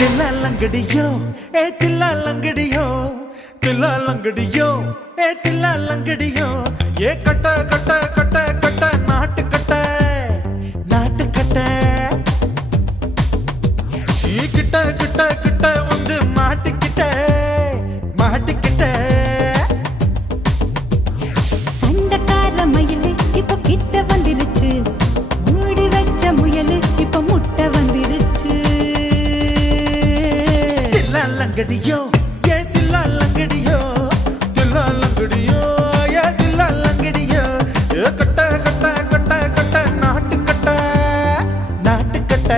தில்லாலங்கடியோ ஏ தில்லாலங்கடியோ தில்லாலங்கடியோ ஏ தில்லாலங்கடியோ ஏ கட்ட கட்ட கட்ட கட்ட நாட்டு கட்ட நாட்டு கட்ட நீ கிட்ட கிட்ட கிட்ட வந்து மாட்டிக்கிட்ட மாட்டிக்கிட்ட சண்டக்கார மயிலு இப்ப கிட்ட வந்துருச்சு மூடி வச்ச முயலு இப்ப முட்டை வந்துருச்சு தில்லாலங்கடியோ ஏ தில்லாலங்கடியோ தில்லாலங்கடியோ ஏ தில்லாலங்கடியோ ஏ கட்ட கட்ட கட்ட கட்ட நாட்டு கட்ட நாட்டு கட்ட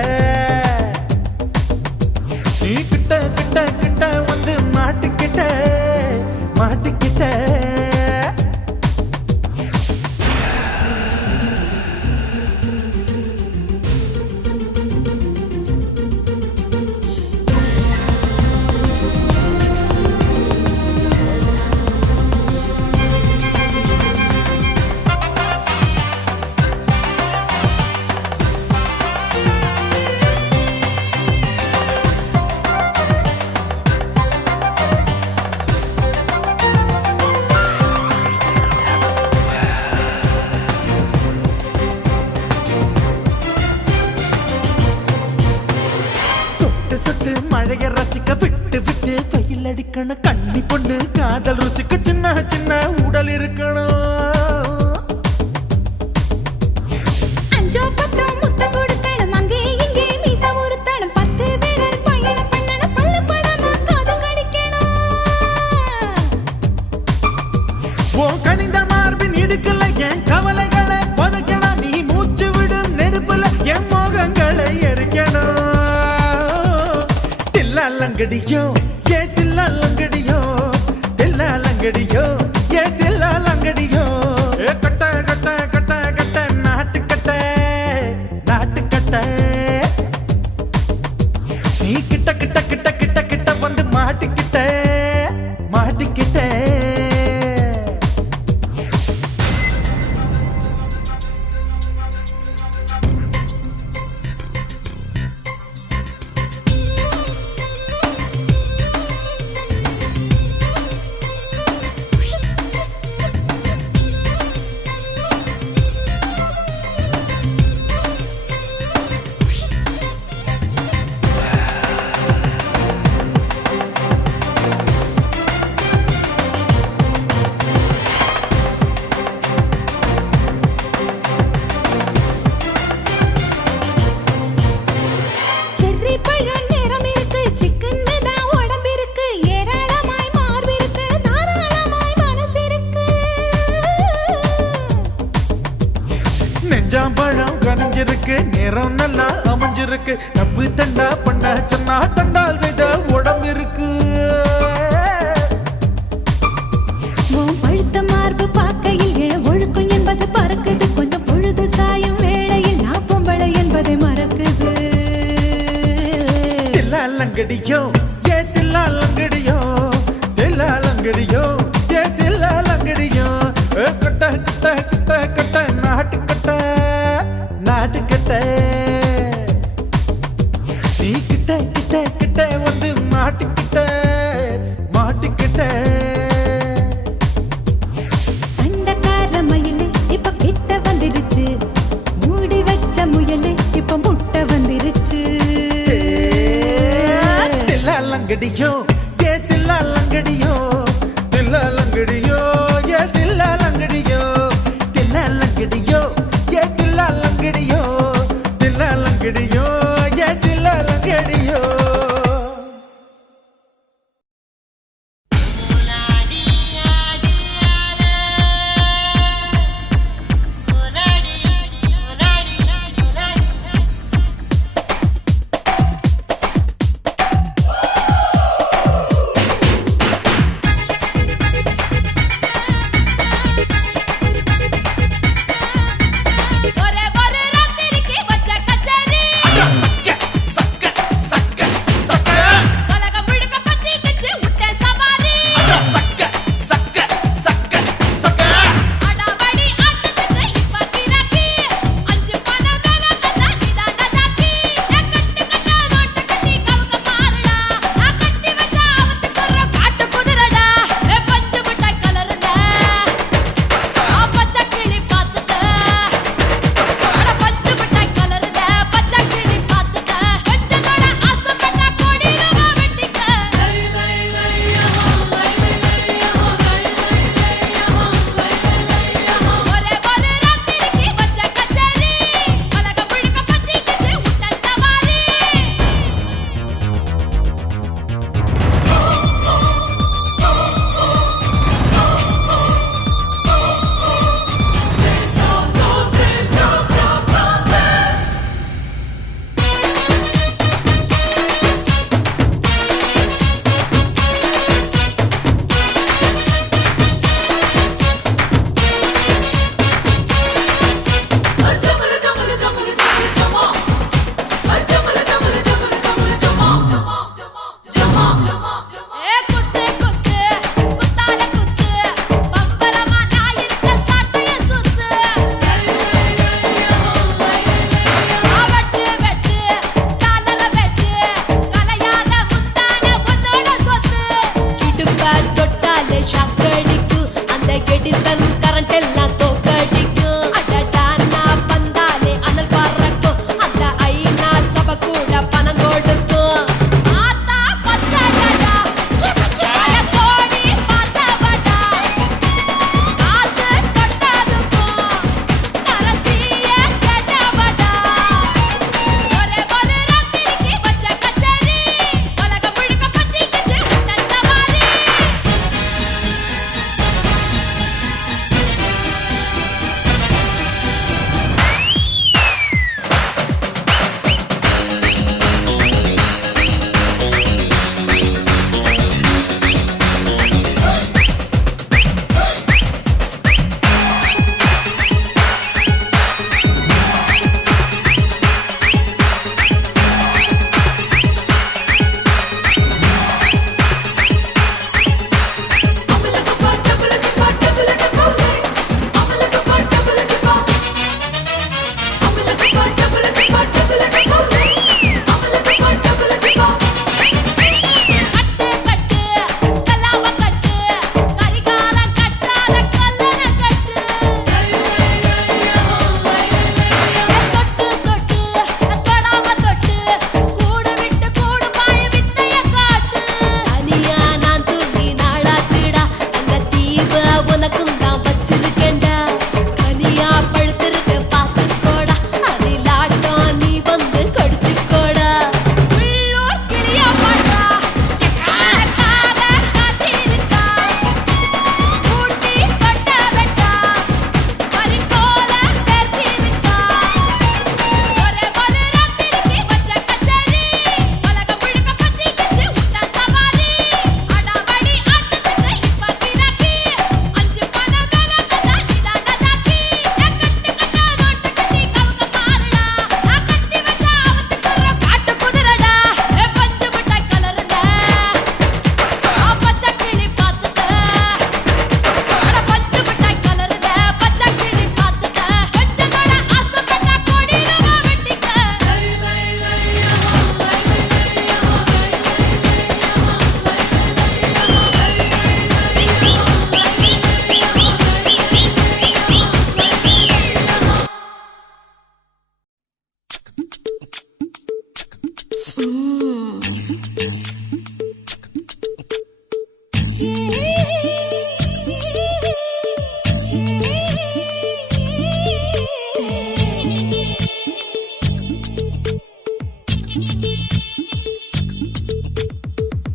நீ கிட்ட கிட்ட கிட்ட வந்து மாட்டிக்கிட்ட மாட்டிக்கிட்ட மழைய ரசிக்க விட்டு விட்டு வெயில் அடிக்கணும் கண்ணி பொண்ணு காதல் ருசிக்க சின்ன சின்ன உடல் இருக்கணும் அஞ்சோ பத்தோ முட்டை கொடுக்கணும் அங்கே இங்கே மீசா உருத்தணும் 10 விரல் பயணம் பண்ணணும் பல்ல படமா காது கடிக்கணும் ஓ கனிந்த மார்பின் இடுக்கல என் கவலைகளை புதைக்கணும் நீ மூச்சு விடும் நெருப்புல என் மோகங்களை எரிக்கணும் தில்லாலங்கடியோ ஏ தில்லாலங்கடியோ தில்லாலங்கடியோ ஏ தில்லாலங்கடியோ ஏ கட்ட கட்ட கட்ட கட்ட நாட்டு கட்ட நாட்டு கட்ட நீ கிட்ட கிட்ட கிட்ட கிட்ட கிட்ட வந்து மாட்டிக்கிட்ட மாட்டிக்கிட்ட நெஞ்சாம்பழம் கனிஞ்சிருக்கு நேரம் நல்லா அமைஞ்சிருக்கு தப்பு தண்டா பண்ண சொன்னா தண்டால் செய்த உடம்பு இருக்கு பழுத்த மார்பு பார்க்கையில் என் ஒழுக்கம் என்பது பறக்குது கொஞ்சம் பொழுது சாயும் வேளையில் நான் பொம்பளை என்பதை மறக்குது தில்லாலங்கடியோ ஏ தில்லாலங்கடியோ தில்லாலங்கடியோ ஏ தில்லாலங்கடியோ கட்ட கட்ட கட்ட கட்ட நாட்டு கட்ட நாட்டு கட்ட நீ கிட்ட கிட்ட கிட்ட வந்து மாட்டிக்கிட்ட மாட்டிக்கிட்ட சண்டக்கார மயிலு இப்ப கிட்ட வந்துருச்சு மூடி வச்ச முயலு இப்ப முட்டை வந்துருச்சு தில்லாலங்கடியோ ஏ தில்லாலங்கடியோ தில்லாலங்கடியோ ஏ தில்லாலங்கடியோ தில்லாலங்கடியோ ஏ தில்லாலங்கடியோ தில்லாலங்கடியோ ஏ தில்லாலங்கடியோ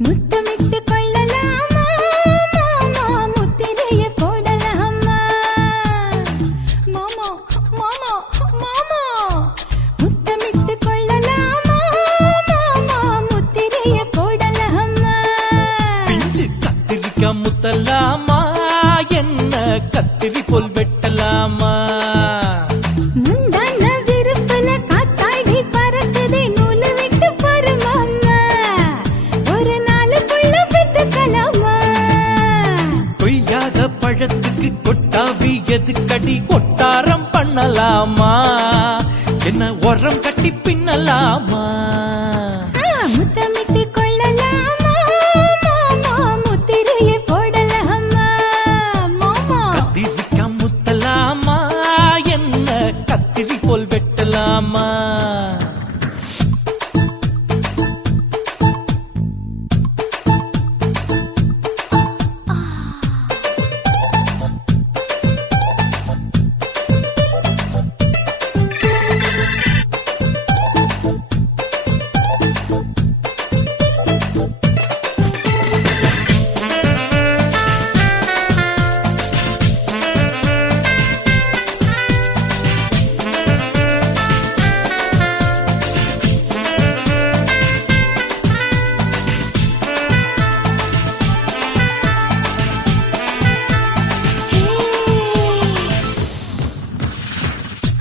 முத்தமிட்டு கொள்ளலாமா மாமா முத்திரைய போடலாமா மாமா மாமா மாமா முத்தமிட்டு கொள்ளலாமா மாமா முத்திரைய போடலாமா பிஞ்சு கத்திரிக்கா முத்தலாமா என்ன கத்திரி போல் வெட்டலாமா முந்தான விருப்பல காத்தாடி பறக்குதே நூலு விட்டு பருமாமா ஒரு நாலு புள்ள பெத்துக்கலாமா கொய்யாத பழத்துக்கு கொட்டாவி எதுக்கடி கொட்டாரம் பண்ணலாமா என்ன உரம் கட்டி பின்னலாமா முத்தமிட்டு கொள்ளலாமா மாமா முத்திரைய போடலாமா மாமா கத்திரிக்கா முத்தலாமா என்ன கத்திரி போல் வெட்டலாமா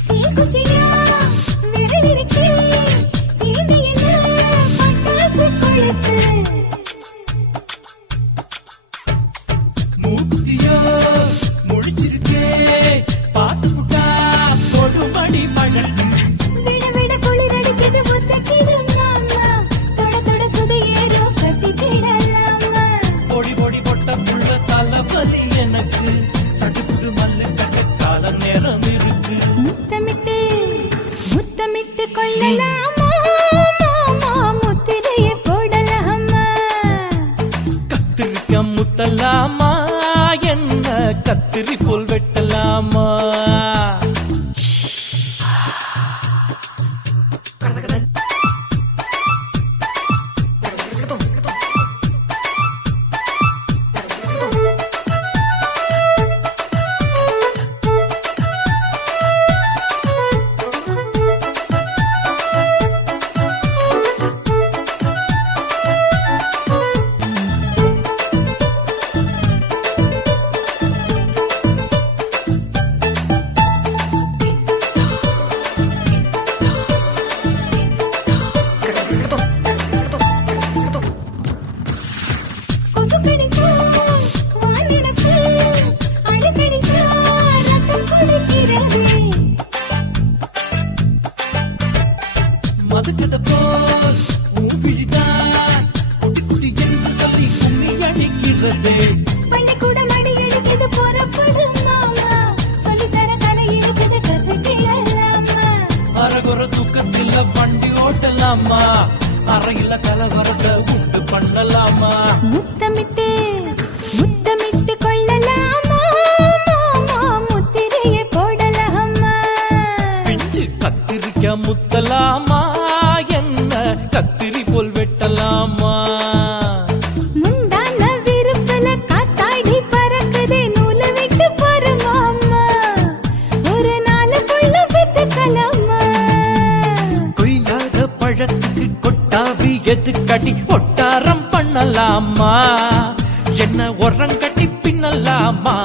தீக்குச்சியா விரல் இருக்கு தீண்டியில பட்டாசு கொளுத்து மூக்குத்தியோ முடிச்சிருக்கே பாத்து புட்டா கொடுமடி பழக்கம் விட விட குளிர் அடிக்குது ஒத்தக்கிடும் மாமா தொட தொட சுதையேறும் கட்டிக்கிடலாமா பொடி பொடி பொட்ட புள்ள தலைவலி எனக்கு சட்டுப்புடு மல்லு கட்ட கால நேரம் இருக்கு முத்தமிட்டு முத்தமிட்டு கொள்ளலாமா மாமா முத்திரைய போடலாமா கத்திரிக்க முத்தலாமா என்ன கத்திரி போல் வெட்டலாமா கொசு கடிச்சா வானிடப்பு அடிக்கடிச்சா ரத்தம் குளிக்கிறது மதுக்கத போல் ஊபிழிதான் குட்டி குட்டி என்று சொல்லி கும்மி அடிக்கிறது பள்ளிக்கூட மடி எடுக்குது புறப்படும் மாமா சொல்லித்தர கலை இருக்குது கத்துக்கிடலாமா அரகுற தூக்கத்தில் வண்டி ஓட்டலாமா அறையில கலவரத்தை உண்டு பண்ணலாமா முத்தமிட்டு முத்தமிட்டு கொள்ளலாமா மாமா முத்திரைய போடலாமா பிஞ்சு கத்திரிக்க முத்தலாமா என்ன கத்திரி போல் வெட்டலாமா முந்தான விருப்பல காத்தாடி பறக்குதே நூலு விட்டு பருமாமா ஒரு நாலு புள்ள பெத்துக்கலாமா கொய்யாத பழத்துக்கு கொட்டாவி எதுக்கடி ஒட்டாரம் பண்ணலாமா என்ன உரம் கட்டி பின்னலாமா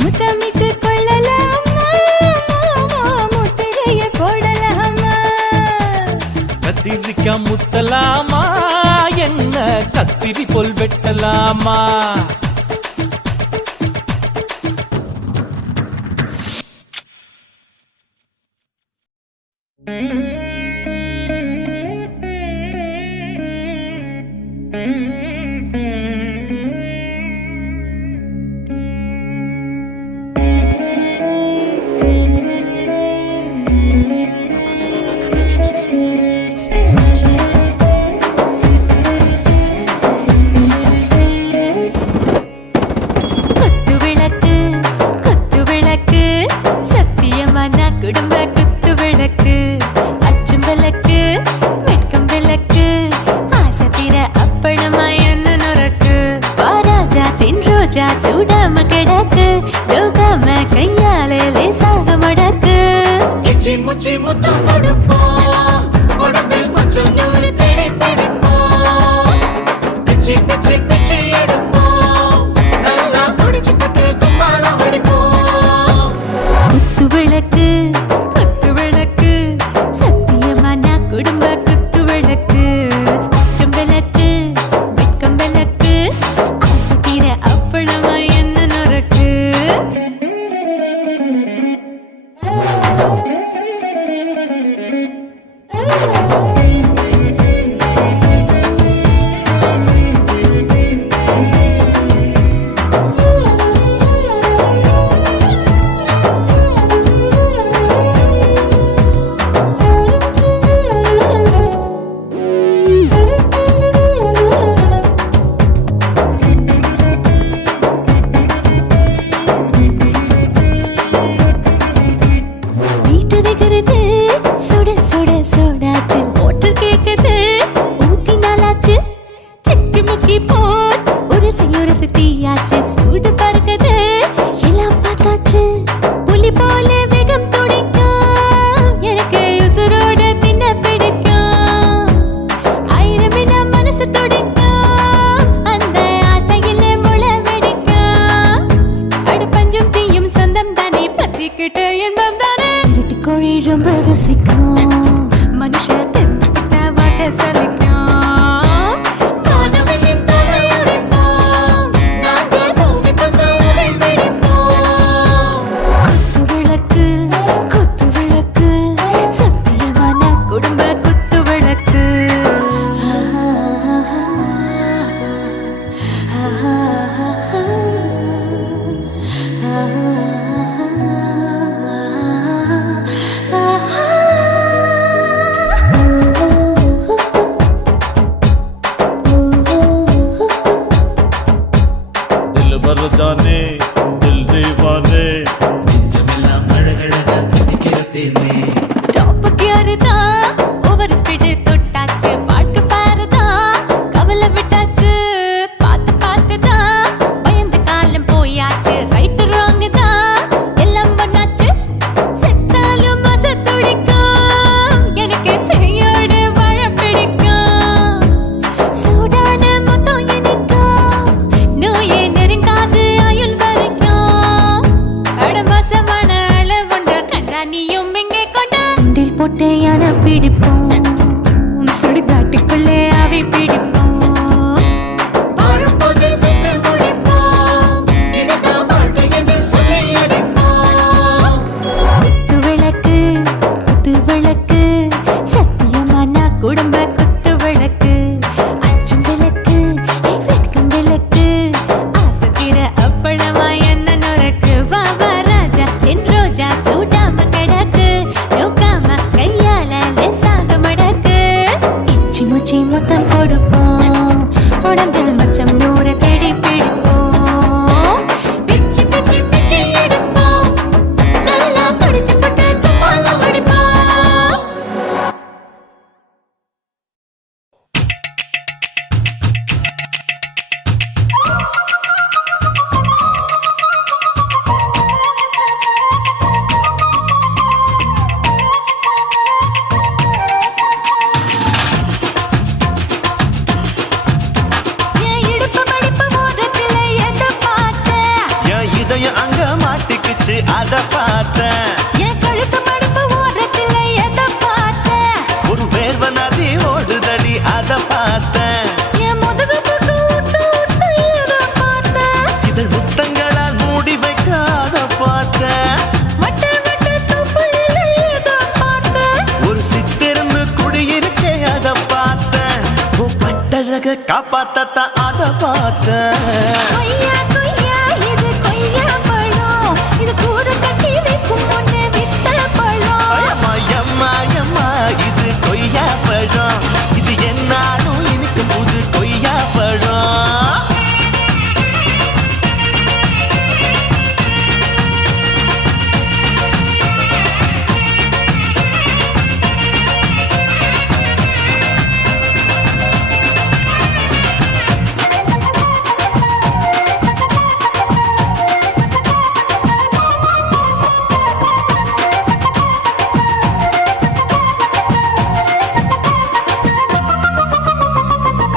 முத்தமிட்டு கொள்ளலாமா மாமா முத்திரைய போடலாமா கத்திரிக்க முத்தலாமா என்ன கத்திரி போல் வெட்டலாமா குடும்ப குத்து விளக்கு அச்சும் விளக்கு வெட்கும் விளக்கு ஆசத்திர அப்பளமா என்ன நுறக்கு வா வா ராஜா என் ரோஜா சூடாம கிடக்கு நோக்காம கையால லேசாக மடக்கு இச்சி முச்சி மொத்தம் கொடுப்போம் உடம்பில் மச்சம் நூறு தேடி பிடிப்போம் பிச்சி பிச்சி பிச்சி எடுப்போம் நல்லா படிச்சு போட்டு துப்பால முடிப்போம் என் இடுப்பு மடிப்பு ஓரத்துல எதை பார்த்தேன் என் இதயம் அங்க மாட்டிக்கிச்சு அத பார்த்தேன் என் கழுத்து மடிப்பு ஓரத்துல எதை பார்த்தேன் ஒரு வேர்வ நதி ஓடுதடி அத பார்த்தேன் என் முதுகு புட்டு ஊத்து ஊத்து எதை பார்த்தேன் இதழ் முத்தங்களால் மூடி வைக்க அத பார்த்தேன் வட்ட வட்ட தொப்புளில எதை பார்த்தேன் ஒரு சித்திரம்பு குடியிருக்கே அத பார்த்தேன் உன் பட்டழக காப்பாத்தத்தான் அத பார்த்தேன் கொய்யா கொய்யா இது கொய்யா பழம் இது கூறு கட்டி வைக்கும் முன்னே வித்த பழம் அம்மா எம்மா எம்மா இது கொய்யா பழம் இது என்னாலும் இனிக்கும் புது கொய்யா பழம்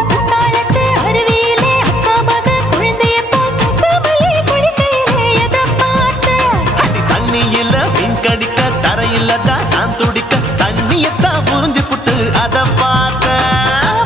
குத்தாலத்து அருவியிலே அக்கா மக குழந்தைய போல் முகமையே குளிக்கையிலே எதை பார்த்தேன் அடி தண்ணியில மீன் கடிக்க தரையில தான் நான் துடிக்க தண்ணியத்தான் புரிஞ்சு புட்டு அத பார்த்தேன்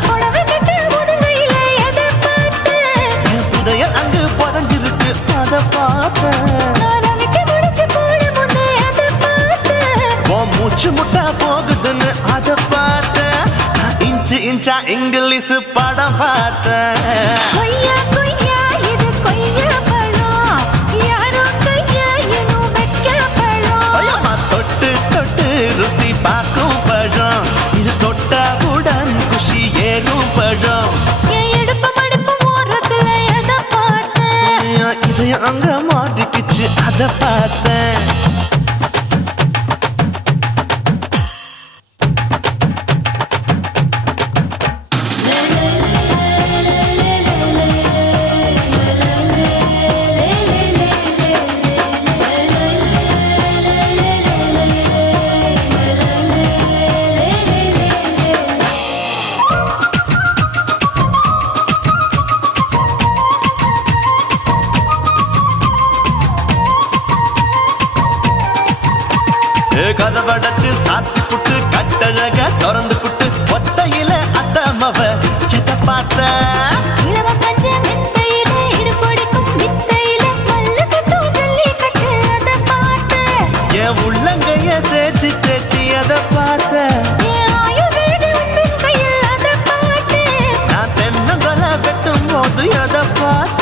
புடவை கட்ட முதுகையில எதை பார்த்தேன் என் புதையல் அங்கு புதஞ்சிருக்கு அத பார்த்தேன் நான் ரவிக்கு முடிச்சு போட முன்னே எதை பார்த்தேன் உன் மூச்சு முட்டா போகுதுன்னு அத பார்த்தேன் நான் இன்ச்சு இன்ச்சா இங்கிலீஷ் படம் பார்த்தேன் கொய்யா கொய்யா இது கொய்யா பழம் யாரோ கையா இன்னும் வைக்க பழம் ஐயம்மா தொட்டு தொட்டு ருசி பார்க்கும் பழம் இது தொட்டவுடன் குஷி ஏறும் பழம் என் இடுப்பு மடிப்பு ஓரத்துல எதை பார்த்தேன் என் இதயம் அங்க மாட்டிக்கிச்சு அத பார்த்தேன் கதவடைச்சு சாத்தி புட்டு கட்டழக திறந்து புட்டு ஒத்தையில அத்தமவ செத்த பார்த்த இளவ பஞ்ச மெத்தையில இடுபொடிக்கும் வித்தையில மல்லு கட்டும் ஜல்லி கட்டு அதை பார்த்தேன் என் உள்ளங்கைய தேய்ச்சி தேய்ச்சி அத பார்த்த என் ஆயுர்வேத உந்தன் கையில் அதை பார்த்தேன் நான் தென்னங்கொலை வெட்டும் போது அத பார்த்த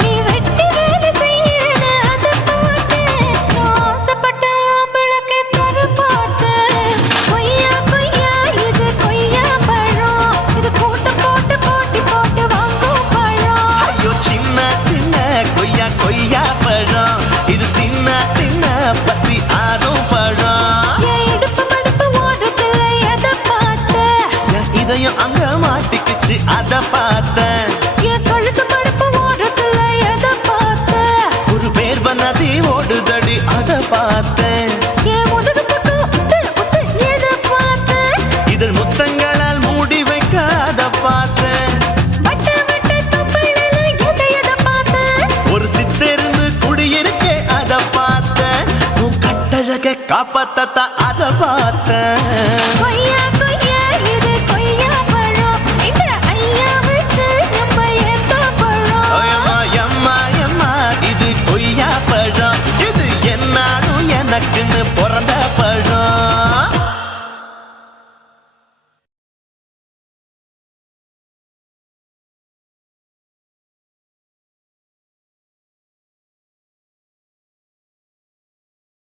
நீ வெட்டி வேலை செய்யற அதை பார்த்தேன் நான் ஆசைப்பட்ட ஆம்பளுக்கு தர பார்த்தேன் கொய்யா கொய்யா இது கொய்யா பழம் இது கூட்டம் போட்டு போட்டி போட்டு வாங்கும் பழம் ஐயோ சின்ன சின்ன கொய்யா கொய்யா பழம் இது தின்ன தின்ன பசி ஆறும் பழம் என் இடுப்பு மடிப்பு ஓரத்துல எதை பார்த்தேன் என் இதயம் அங்க மாட்டிக்கிச்சு அத பார்த்தேன் என் கழுத்து மடிப்பு ஓரத்துல எதை பார்த்தேன் ஒரு வேர்வ நதி ஓடுதடி அத பார்த்தேன் என் முதுகு புட்டு உத்து உத்து எதை பார்த்தேன் இதழ் முத்தங்களால் மூடி வைக்க அத பார்த்தேன் வட்ட வட்ட தொப்புளில எதை பார்த்தேன் ஒரு சித்தெருந்து குடியிருக்கே அத பார்த்தேன் உன் கட்டழக காப்பாத்தத்தான் அத பார்த்தேன்